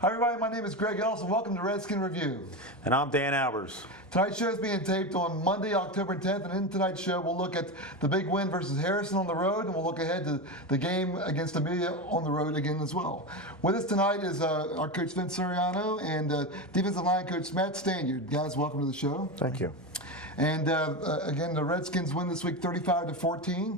Hi everybody, my name is Greg Ellis and welcome to Redskin Review. And I'm Dan Albers. Tonight's show is being taped on Monday, October 10th, and in tonight's show we'll look at the big win versus Harrison on the road, and we'll look ahead to the game against Amelia on the road again as well. With us tonight is our coach Vince Suriano and defensive line coach Matt Stanyard. Guys, welcome to the show. Thank you. And again, the Redskins win this week 35-14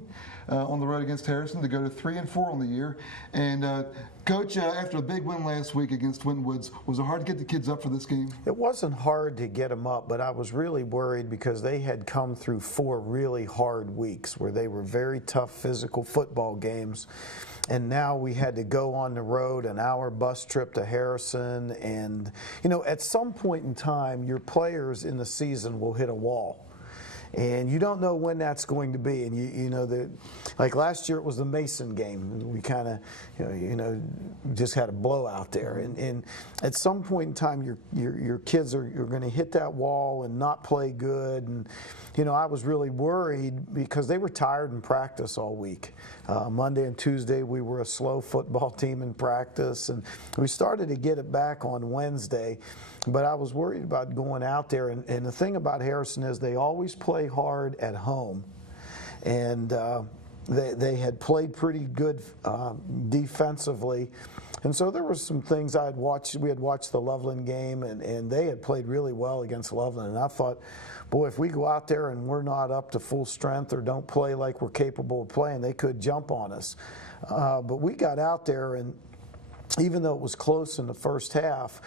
on the road against Harrison to go to 3-4 on the year. And Coach, after a big win last week against Winton Woods, was it hard to get the kids up for this game? It wasn't hard to get them up, but I was really worried because they had come through 4 really hard weeks where they were very tough physical football games. And now we had to go on the road, an hour bus trip to Harrison. And, you know, at some point in time, your players in the season will hit a wall. And you don't know when that's going to be. And you know that, like last year, it was the Mason game. We kind of, just had a blowout there. And at some point in time, your kids are going to hit that wall and not play good. And I was really worried because they were tired in practice all week. Monday and Tuesday, we were a slow football team in practice, and we started to get it back on Wednesday. But I was worried about going out there. And the thing about Harrison is they always play hard at home. And they had played pretty good defensively. And so there were some things I had watched. We had watched the Loveland game, and they had played really well against Loveland. And I thought, boy, if we go out there and we're not up to full strength or don't play like we're capable of playing, they could jump on us. But we got out there, and even though it was close in the first half,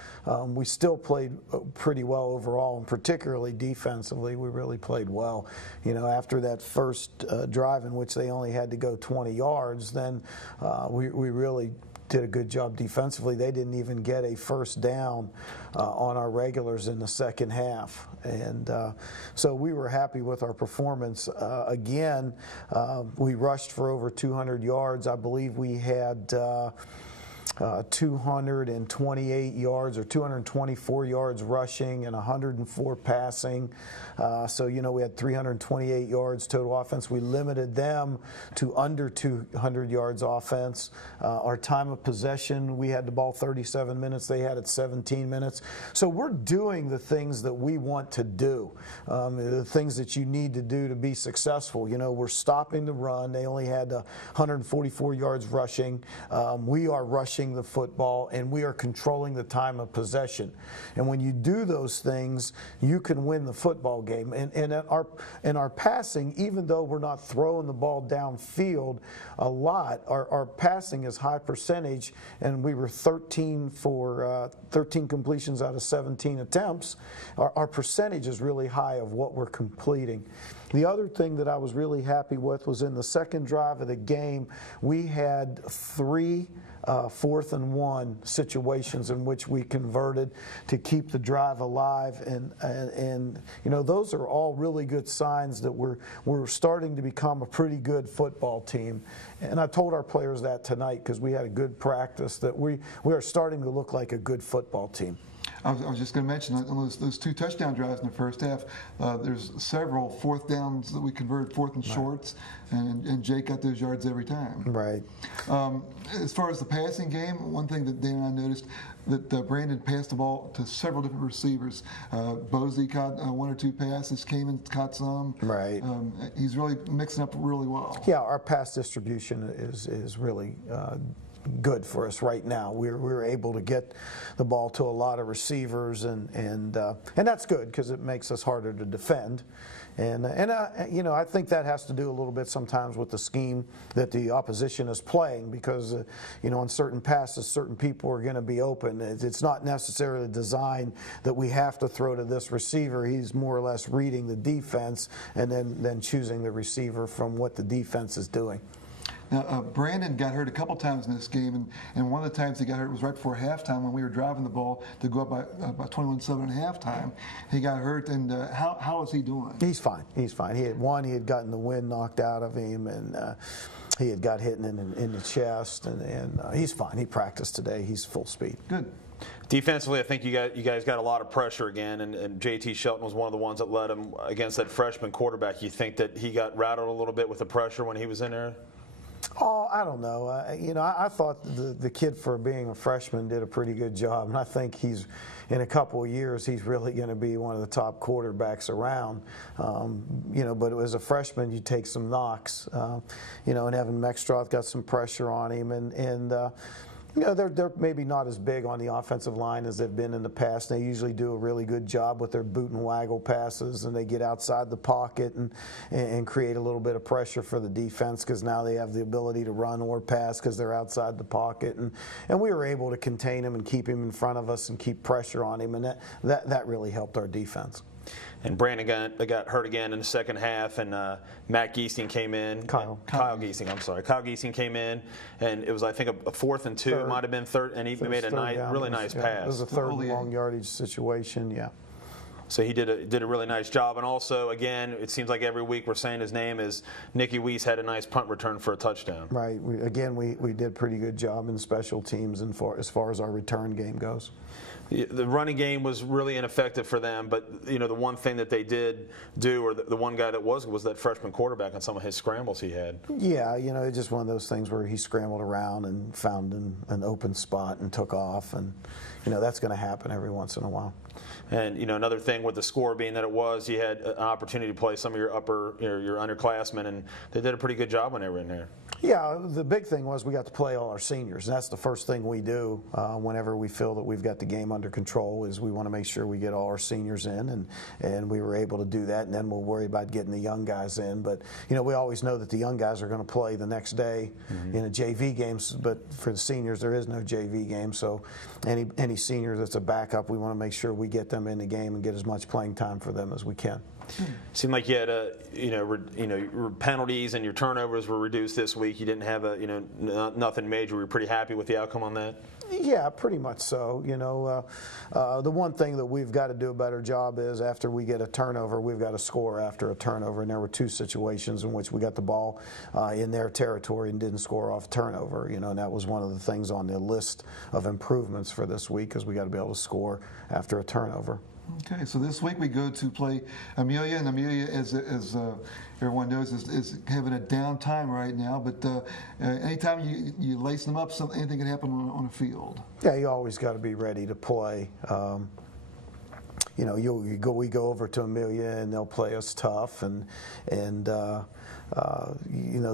we still played pretty well overall, and particularly defensively, we really played well. After that first drive in which they only had to go 20 yards, then we really did a good job defensively. They didn't even get a first down on our regulars in the second half. And so we were happy with our performance. Again, we rushed for over 200 yards. I believe we had 228 yards or 224 yards rushing and 104 passing. So, we had 328 yards total offense. We limited them to under 200 yards offense. Our time of possession, we had the ball 37 minutes. They had it 17 minutes. So we're doing the things that we want to do, the things that you need to do to be successful. We're stopping the run. They only had 144 yards rushing. We are rushing the football, and we are controlling the time of possession. And when you do those things, you can win the football game. And our passing, even though we're not throwing the ball downfield a lot, our passing is high percentage, and we were 13 completions out of 17 attempts. Our percentage is really high of what we're completing. The other thing that I was really happy with was in the second drive of the game, we had 3 4th and 1 situations in which we converted to keep the drive alive, and those are all really good signs that we're starting to become a pretty good football team. And I told our players that tonight because we had a good practice, that we are starting to look like a good football team. I was just going to mention those 2 touchdown drives in the first half. There's several 4th downs that we converted 4th and shorts, and Jake got those yards every time. Right. As far as the passing game, one thing that Dan and I noticed, that Brandon passed the ball to several different receivers. Bozy caught 1 or 2 passes. Kamen caught some. Right. He's really mixing up really well. Yeah, our pass distribution is really good for us right now. We're able to get the ball to a lot of receivers, and that's good because it makes us harder to defend. And I think that has to do a little bit sometimes with the scheme that the opposition is playing, because on certain passes, certain people are going to be open. It's not necessarily designed that we have to throw to this receiver. He's more or less reading the defense and then choosing the receiver from what the defense is doing. Now, Brandon got hurt a couple times in this game, and one of the times he got hurt was right before halftime when we were driving the ball to go up by 21-7 at halftime. He got hurt, and how is he doing? He's fine. He's fine. He had gotten the wind knocked out of him, and he had got hit in the chest, and he's fine. He practiced today. He's full speed. Good. Defensively, I think you guys got a lot of pressure again, and J.T. Shelton was one of the ones that led him against that freshman quarterback. You think that he got rattled a little bit with the pressure when he was in there? Oh, I don't know. I thought the kid, for being a freshman, did a pretty good job, and I think he's, in a couple of years, he's really going to be one of the top quarterbacks around. But as a freshman, you take some knocks. And Evan Mexstroth got some pressure on him, and they're maybe not as big on the offensive line as they've been in the past. They usually do a really good job with their boot and waggle passes, and they get outside the pocket and create a little bit of pressure for the defense, because now they have the ability to run or pass because they're outside the pocket. And we were able to contain him and keep him in front of us and keep pressure on him, and that really helped our defense. And Brandon got hurt again in the second half, and Matt Giesing came in. Kyle Giesing, I'm sorry. Kyle Giesing came in, and it was, I think, a 4th and 2. It might have been third, and he made a really nice pass. It was a third long yardage situation, yeah. So he did a really nice job. And also, again, it seems like every week we're saying his name is Nicky Weiss had a nice punt return for a touchdown. Right. We did a pretty good job in special teams as far as our return game goes. The running game was really ineffective for them, but the one thing that they did do, or the one guy that was that freshman quarterback on some of his scrambles he had. Yeah, it's just one of those things where he scrambled around and found an open spot and took off, and that's going to happen every once in a while. And another thing with the score being that you had an opportunity to play some of your your underclassmen, and they did a pretty good job when they were in there. Yeah, the big thing was we got to play all our seniors, and that's the first thing we do whenever we feel that we've got the game under control, is we want to make sure we get all our seniors in, and we were able to do that, and then we'll worry about getting the young guys in. But we always know that the young guys are going to play the next day in a JV game, but for the seniors there is no JV game, so any senior that's a backup, we want to make sure we get them in the game and get as much playing time for them as we can. Seemed like you had your penalties and your turnovers were reduced this week. You didn't have nothing major. Were you pretty happy with the outcome on that? Yeah, pretty much so. The one thing that we've got to do a better job is, after we get a turnover, we've got to score after a turnover. And there were 2 situations in which we got the ball in their territory and didn't score off turnover. And that was one of the things on the list of improvements for this week, because we got to be able to score after a turnover. Okay, so this week we go to play Amelia, and Amelia, as everyone knows, is having a down time right now. But anytime you lace them up, anything can happen on the field. Yeah, you always got to be ready to play. We go over to Amelia, and they'll play us tough, and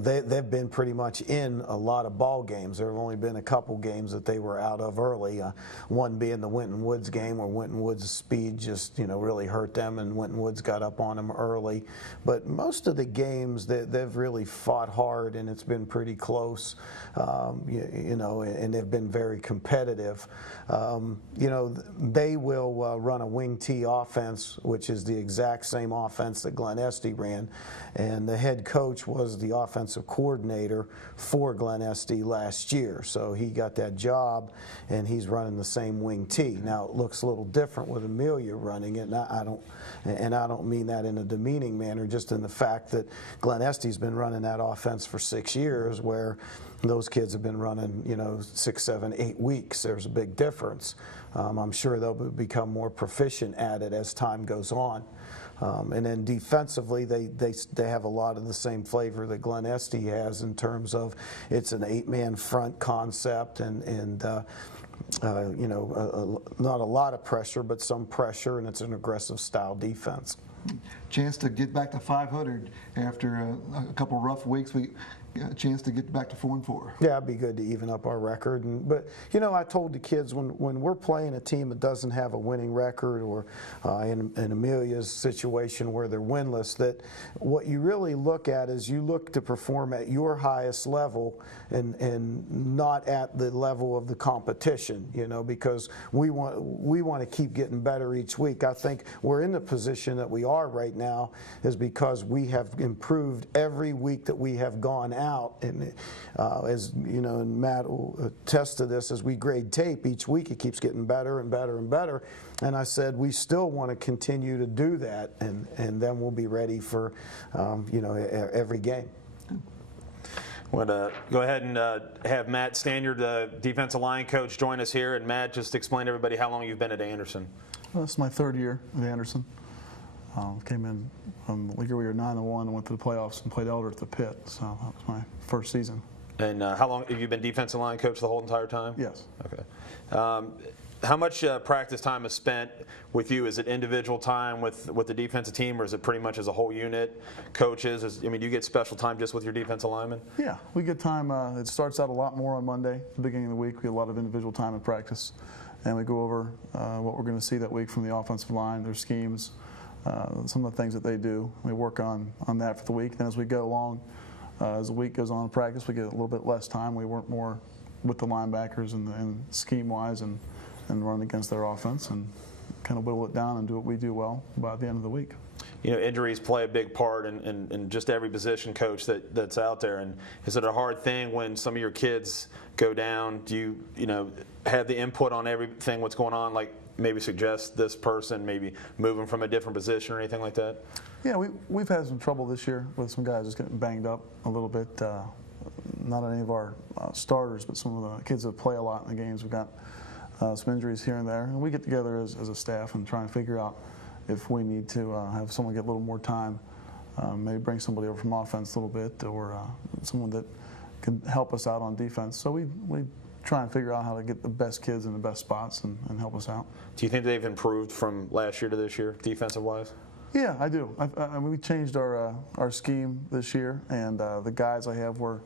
they've been pretty much in a lot of ball games. There have only been a couple games that they were out of early. One being the Winton Woods game, where Winton Woods' speed just really hurt them, and Winton Woods got up on them early. But most of the games they've really fought hard, and it's been pretty close. And they've been very competitive. They will run a wing T offense, which is the exact same offense that Glen Estee ran, and the head coach was the offensive coordinator for Glen Estee last year, so he got that job, and he's running the same wing T. Now it looks a little different with Amelia running it, and I don't mean that in a demeaning manner, just in the fact that Glen Estee's been running that offense for 6 years, where those kids have been running 6, 7, 8 weeks. There's a big difference. I'm sure they'll become more proficient at it as time goes on. And then defensively, they have a lot of the same flavor that Glen Estee has, in terms of it's an 8-man front concept, and not a lot of pressure, but some pressure, and it's an aggressive style defense. Chance to get back to 500 after a couple rough weeks. We got a chance to get back to 4-4. Yeah, it'd be good to even up our record. But I told the kids, when we're playing a team that doesn't have a winning record, or in Amelia's situation where they're winless, that what you really look at is you look to perform at your highest level, and not at the level of the competition. Because we want to keep getting better each week. I think we're in the position that we are right now is because we have improved every week that we have gone out, and as and Matt will attest to this, as we grade tape each week, it keeps getting better and better and better. And I said we still want to continue to do that, and then we'll be ready for every game. Go ahead and have Matt Stanyard, the defensive line coach, join us here. And Matt, just explain to everybody how long you've been at Anderson. Well, this is my 3rd year at Anderson. Came in the year we were 9-1 and went to the playoffs and played Elder at the Pit. So that was my first season. And how long have you been defensive line coach the whole entire time? Yes. Okay. How much practice time is spent with you? Is it individual time with the defensive team, or is it pretty much as a whole unit? Coaches? Do you get special time just with your defensive linemen? Yeah, we get time. It starts out a lot more on Monday, at the beginning of the week. We get a lot of individual time in practice, and we go over what we're going to see that week from the offensive line, their schemes, some of the things that they do. We work on that for the week. Then as we go along, as the week goes on in practice, we get a little bit less time. We work more with the linebackers and scheme-wise and run against their offense and kind of whittle it down and do what we do well by the end of the week. Injuries play a big part in just every position coach that's out there. And is it a hard thing when some of your kids go down? Do you have the input on everything what's going on, like maybe suggest this person, maybe move them from a different position or anything like that? Yeah, we've had some trouble this year with some guys just getting banged up a little bit. Not any of our starters, but some of the kids that play a lot in the games. We've got some injuries here and there, and we get together as a staff and try and figure out if we need to have someone get a little more time, maybe bring somebody over from offense a little bit, or someone that can help us out on defense. So we try and figure out how to get the best kids in the best spots and help us out. Do you think they've improved from last year to this year, defensive-wise? Yeah, I do. We changed our scheme this year, and the guys I have were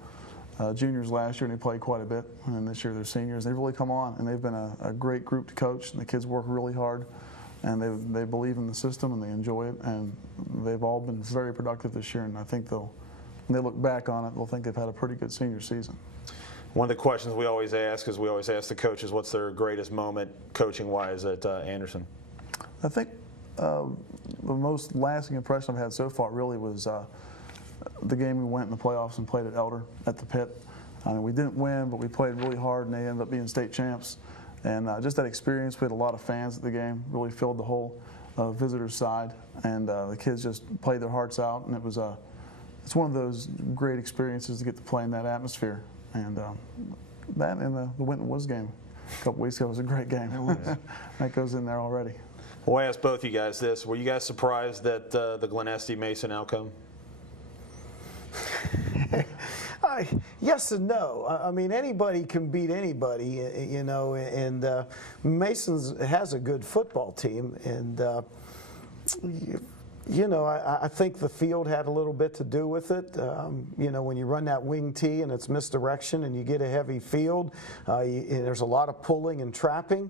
juniors last year, and they played quite a bit. And this year they're seniors. They've really come on, and they've been a great group to coach. And the kids work really hard, and they believe in the system, and they enjoy it. And they've all been very productive this year. And I think when they look back on it, they'll think they've had a pretty good senior season. One of the questions we always ask is the coaches, what's their greatest moment coaching-wise at Anderson? I think the most lasting impression I've had so far really was the game we went in the playoffs and played at Elder at the Pit. We didn't win, but we played really hard, and they ended up being state champs. And just that experience, we had a lot of fans at the game, really filled the whole visitors side, and the kids just played their hearts out. And it's one of those great experiences to get to play in that atmosphere. And that and the Winton Woods game a couple weeks ago was a great game. It was. That goes in there already. Well, I asked both you guys this. Were you guys surprised at the Glen Estee Mason outcome? Yes and no. I mean, anybody can beat anybody, and Mason's has a good football team, and I think the field had a little bit to do with it. When you run that wing tee and it's misdirection and you get a heavy field, there's a lot of pulling and trapping,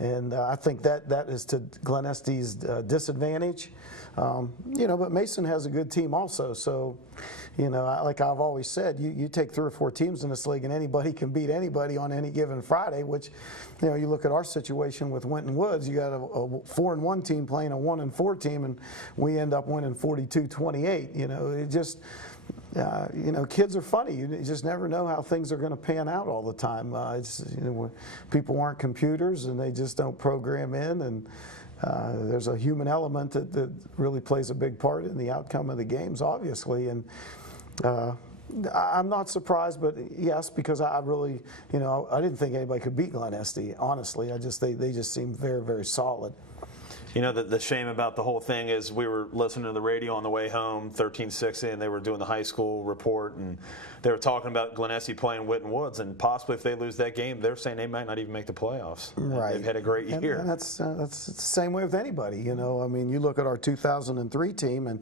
and I think that is to Glen Estee's disadvantage. But Mason has a good team also, so like I've always said, you take 3 or 4 teams in this league and anybody can beat anybody on any given Friday, which you look at our situation with Winton Woods, you got a 4-1 team playing a 1-4 team, and we end up winning 42-28. It just kids are funny. You just never know how things are going to pan out all the time. People aren't computers, and they just don't program in, and there's a human element that really plays a big part in the outcome of the games, obviously. And I'm not surprised, but yes, because I really, I didn't think anybody could beat Glen Estee, honestly. They just seemed very, very solid. The shame about the whole thing is we were listening to the radio on the way home, 1360, and they were doing the high school report, and they were talking about Glen Estee playing Winton Woods, and possibly if they lose that game, they're saying they might not even make the playoffs. Right. They've had a great year. And that's the same way with anybody. You look at our 2003 team, and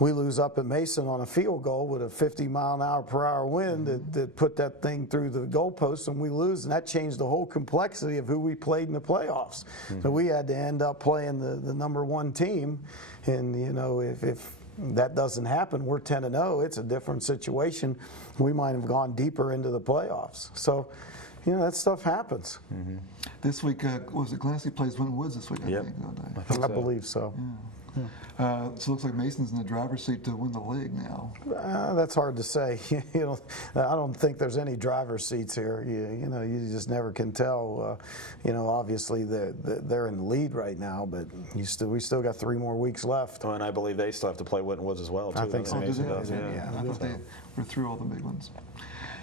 we lose up at Mason on a field goal with a 50-mile-an-hour-per-hour wind that put that thing through the goalpost, and we lose, and that changed the whole complexity of who we played in the playoffs. So we had to end up playing the number 1 team, and if that doesn't happen, we're 10-0. It's a different situation. We might have gone deeper into the playoffs. So, that stuff happens. This week, was it Glen Estee plays Winton Woods this week? Yep. I think. I believe so. Yeah. So it looks like Mason's in the driver's seat to win the league now. That's hard to say. I don't think there's any driver's seats here. You just never can tell. Obviously they're in the lead right now, but we still got 3 more weeks left. Oh, and I believe they still have to play Winton Woods as well, too. I think so. I thought they were through all the big ones.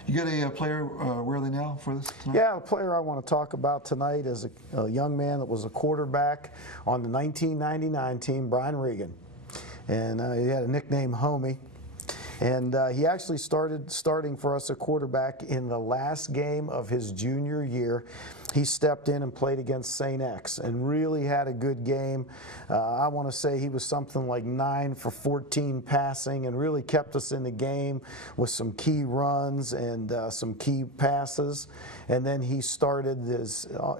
You got a player, where are they now for this tonight? Yeah, a player I want to talk about tonight is a young man that was a quarterback on the 1999 team, Brian Regan. And he had a nickname, Homie. And he actually starting for us a quarterback in the last game of his junior year. He stepped in and played against St. X and really had a good game. I want to say he was something like 9 for 14 passing and really kept us in the game with some key runs and some key passes. And then he started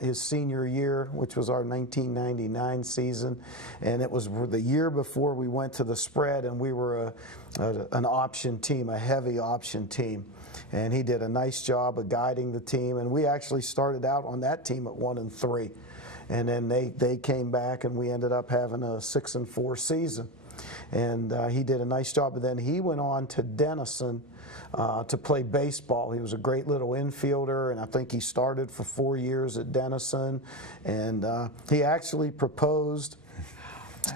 his senior year, which was our 1999 season. And it was the year before we went to the spread, and we were an option team, a heavy option team. And he did a nice job of guiding the team. And we actually started out on that team at 1-3. And then they came back, and we ended up having a 6-4 season. And he did a nice job. And then he went on to Denison to play baseball. He was a great little infielder, and I think he started for 4 years at Denison. And he actually proposed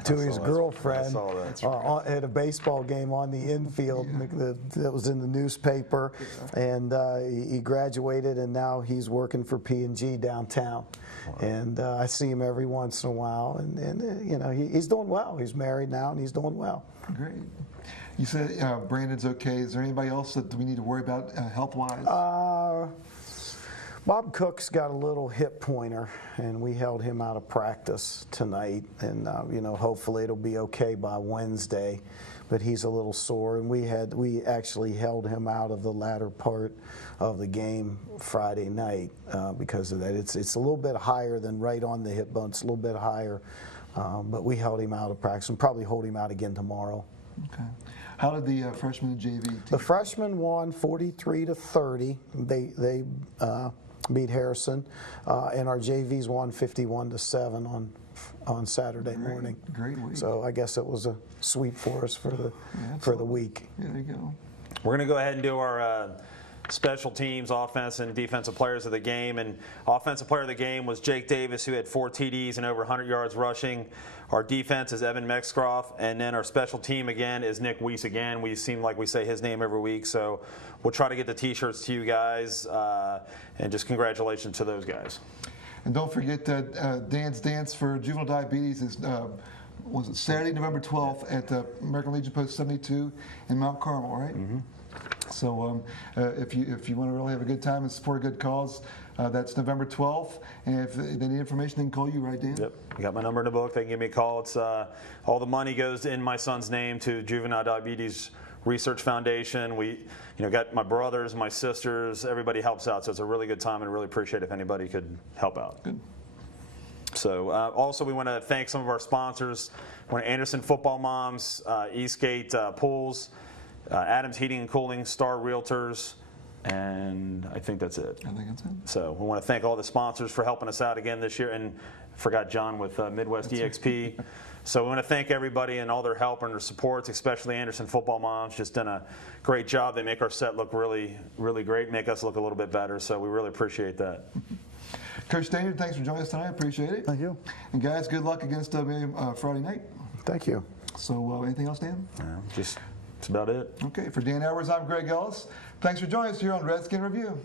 to his girlfriend at a baseball game on the infield. That was in the newspaper. And he graduated, and now he's working for P&G downtown. Wow. And I see him every once in a while, and you know, he's doing well. He's married now, and he's doing well. Great. You said Brandon's okay. Is there anybody else that we need to worry about health-wise? Bob Cook's got a little hip pointer, and we held him out of practice tonight. And you know, hopefully it'll be okay by Wednesday. But he's a little sore, and we actually held him out of the latter part of the game Friday night because of that. It's a little bit higher than right on the hip bone. It's a little bit higher, but we held him out of practice and probably hold him out again tomorrow. Okay. How did the freshmen and JV team? The freshmen won 43-30. They beat Harrison, and our JVs won 51-7 on Saturday morning. Great week. So I guess it was a sweep for us for the week. Yeah, there you go. We're going to go ahead and do our special teams, offense and defensive players of the game. And offensive player of the game was Jake Davis, who had 4 TDs and over 100 yards rushing. Our defense is Evan Mexcroft, and then our special team again is Nick Weiss again. We seem like we say his name every week, so we'll try to get the T-shirts to you guys, and just congratulations to those guys. And don't forget that Dan's Dance for Juvenile Diabetes is was it Saturday, November 12th at the American Legion Post 72 in Mount Carmel, right? Mm-hmm. So if you want to really have a good time and support a good cause, that's November 12th. And if they need information, they can call you, right, Dan? Yep. You got my number in the book. They can give me a call. It's all the money goes in my son's name to Juvenile Diabetes Research Foundation. We, got my brothers, my sisters. Everybody helps out, so it's a really good time, and I really appreciate if anybody could help out. Good. So also we want to thank some of our sponsors. We want Anderson Football Moms, Eastgate Pools, Adams Heating and Cooling, Star Realtors, and I think that's it. I think that's it. So we want to thank all the sponsors for helping us out again this year, and forgot John with Midwest EXP. Right. So we want to thank everybody and all their help and their supports, especially Anderson Football Moms. Just done a great job. They make our set look really, really great, make us look a little bit better. So we really appreciate that. Coach Stainard, thanks for joining us tonight. I appreciate it. Thank you. And guys, good luck against Friday night. Thank you. So anything else, Dan? That's about it. Okay, for Dan Edwards, I'm Greg Ellis. Thanks for joining us here on Redskin Review.